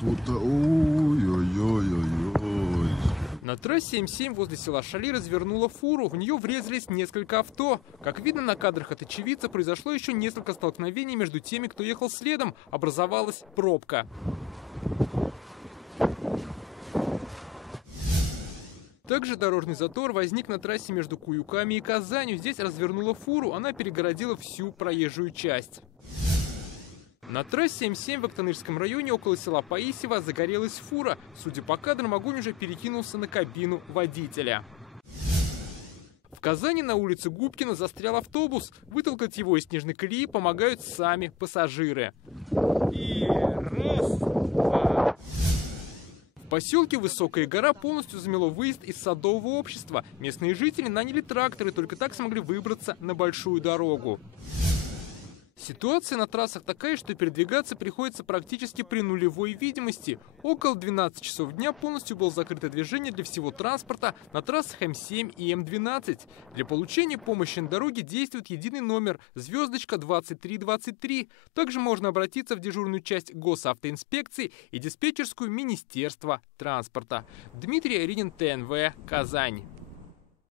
Тут-то, ой-ой-ой-ой-ой. На трассе М7 возле села Шали развернула фуру, в нее врезались несколько авто. Как видно на кадрах от очевидца, произошло еще несколько столкновений между теми, кто ехал следом. Образовалась пробка. Также дорожный затор возник на трассе между Куюками и Казанью. Здесь развернула фуру, она перегородила всю проезжую часть. На трассе М7 в Актанырском районе около села Паисево загорелась фура. Судя по кадрам, огонь уже перекинулся на кабину водителя. В Казани на улице Губкина застрял автобус. Вытолкать его из снежной колеи помогают сами пассажиры. И раз, два. В поселке Высокая гора полностью замело выезд из садового общества. Местные жители наняли тракторы, только так смогли выбраться на большую дорогу. Ситуация на трассах такая, что передвигаться приходится практически при нулевой видимости. Около 12 часов дня полностью было закрыто движение для всего транспорта на трассах М7 и М12. Для получения помощи на дороге действует единый номер звездочка 2323. Также можно обратиться в дежурную часть госавтоинспекции и диспетчерскую Министерства транспорта. Дмитрий Аринин, ТНВ, Казань.